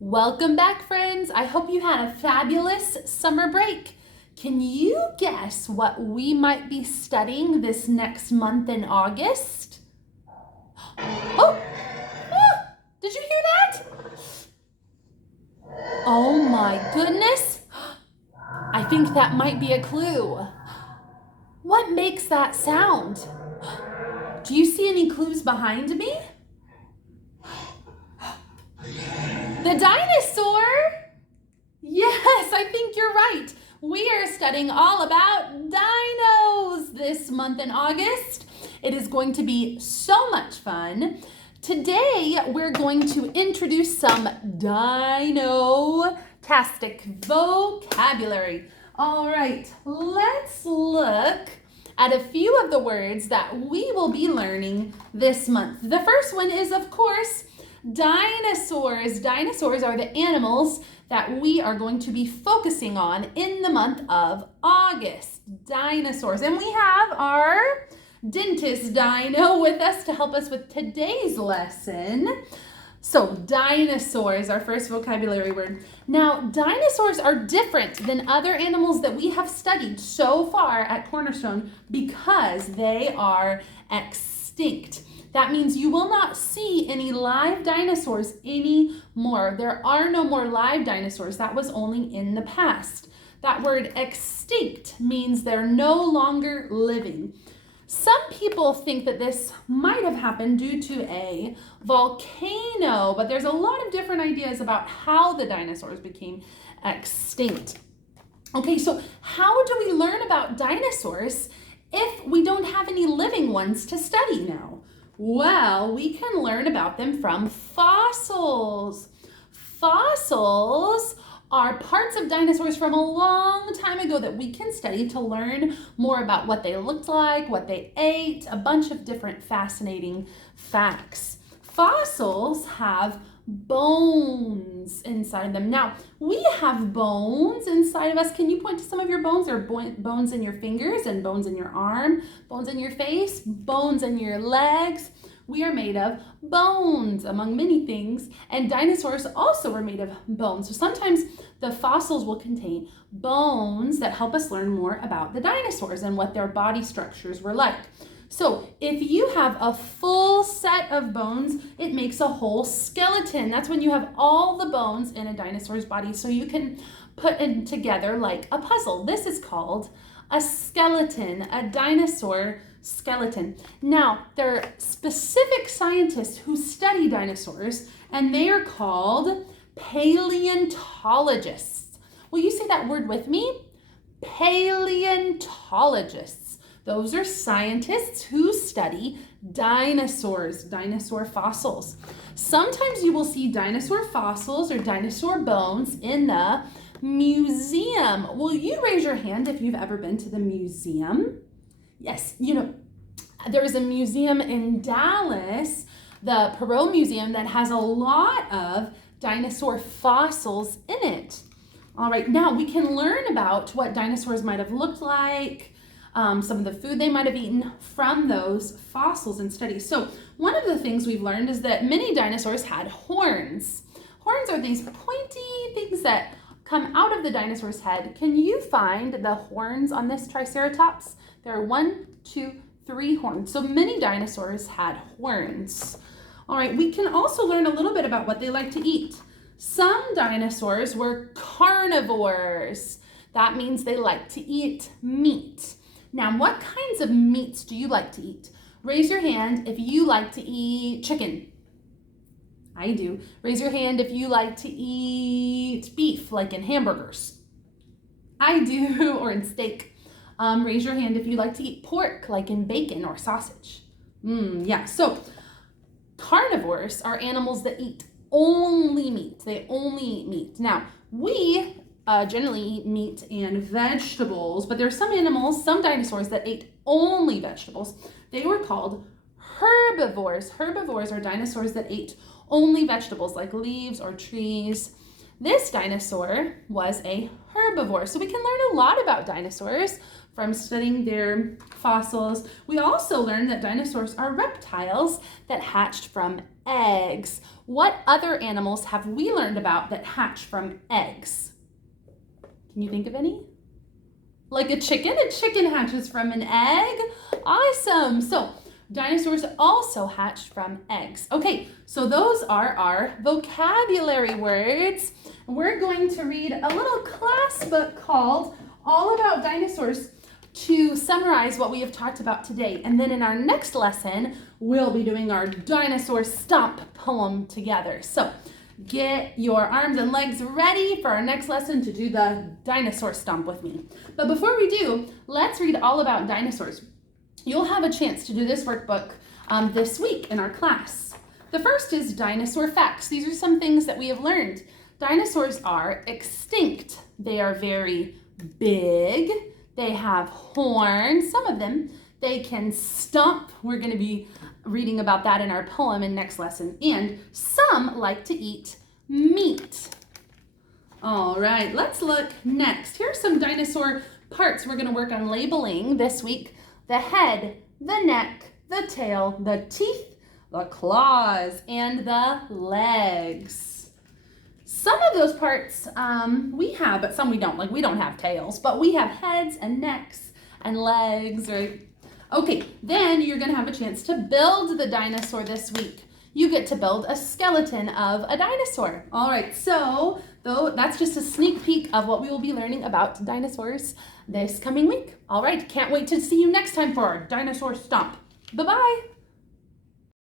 Welcome back, friends. I hope you had a fabulous summer break. Can you guess what we might be studying this next month in August? Oh, did you hear that? Oh my goodness. I think that might be a clue. What makes that sound? Do you see any clues behind me? The dinosaur? Yes, I think you're right. We are studying all about dinos this month in August. It is going to be so much fun. Today, we're going to introduce some dino-tastic vocabulary. All right, let's look at a few of the words that we will be learning this month. The first one is, of course, dinosaurs. Dinosaurs are the animals that we are going to be focusing on in the month of August. Dinosaurs. And we have our dentist Dino with us to help us with today's lesson. So dinosaurs, our first vocabulary word. Now, dinosaurs are different than other animals that we have studied so far at Cornerstone because they are extinct. That means you will not see any live dinosaurs anymore. There are no more live dinosaurs. That was only in the past. That word extinct means they're no longer living. Some people think that this might have happened due to a volcano, but there's a lot of different ideas about how the dinosaurs became extinct. Okay, so how do we learn about dinosaurs if we don't have any living ones to study now? Well, we can learn about them from fossils. Fossils are parts of dinosaurs from a long time ago that we can study to learn more about what they looked like, what they ate, a bunch of different fascinating facts. Fossils have bones inside them. Now, we have bones inside of us. Can you point to some of your bones? There are bones in your fingers and bones in your arm, bones in your face, bones in your legs. We are made of bones, among many things, and dinosaurs also were made of bones. So sometimes the fossils will contain bones that help us learn more about the dinosaurs and what their body structures were like. So if you have a full set of bones, it makes a whole skeleton. That's when you have all the bones in a dinosaur's body, so you can put it together like a puzzle. This is called a skeleton, a dinosaur skeleton. Now, there are specific scientists who study dinosaurs, and they are called paleontologists. Will you say that word with me? Paleontologists. Those are scientists who study dinosaurs, dinosaur fossils. Sometimes you will see dinosaur fossils or dinosaur bones in the museum. Will you raise your hand if you've ever been to the museum? Yes, there is a museum in Dallas, the Perot Museum, that has a lot of dinosaur fossils in it. All right, now we can learn about what dinosaurs might have looked like, some of the food they might have eaten from those fossils and studies. So one of the things we've learned is that many dinosaurs had horns. Horns are these pointy things that come out of the dinosaur's head. Can you find the horns on this Triceratops? There are 1, 2, 3 horns. So many dinosaurs had horns. All right, we can also learn a little bit about what they like to eat. Some dinosaurs were carnivores. That means they like to eat meat. Now, what kinds of meats do you like to eat? Raise your hand if you like to eat chicken. I do. Raise your hand if you like to eat beef, like in hamburgers. I do, or in steak. Raise your hand if you like to eat pork, like in bacon or sausage. Yeah, so carnivores are animals that eat only meat. They only eat meat. Now, we generally eat meat and vegetables, but there are some animals, some dinosaurs that ate only vegetables. They were called herbivores. Herbivores are dinosaurs that ate only vegetables like leaves or trees. This dinosaur was a herbivore. So we can learn a lot about dinosaurs from studying their fossils. We also learned that dinosaurs are reptiles that hatched from eggs. What other animals have we learned about that hatch from eggs? Can you think of any? Like a chicken hatches from an egg. Awesome. So dinosaurs also hatched from eggs. Okay, so those are our vocabulary words. We're going to read a little class book called All About Dinosaurs to summarize what we have talked about today. And then in our next lesson, we'll be doing our dinosaur stomp poem together. So get your arms and legs ready for our next lesson to do the dinosaur stomp with me. But before we do, let's read all about dinosaurs. You'll have a chance to do this workbook this week in our class. The first is dinosaur facts. These are some things that we have learned. Dinosaurs are extinct. They are very big. They have horns, some of them. They can stomp. We're going to be reading about that in our poem in next lesson. And some like to eat meat. All right, let's look next. Here are some dinosaur parts we're going to work on labeling this week. The head, the neck, the tail, the teeth, the claws, and the legs. Some of those parts we have, but some we don't. Like we don't have tails, but we have heads and necks and legs, right? Okay, then you're gonna have a chance to build the dinosaur this week. You get to build a skeleton of a dinosaur. All right, so that's just a sneak peek of what we will be learning about dinosaurs this coming week. All right, can't wait to see you next time for our dinosaur stomp. Bye-bye.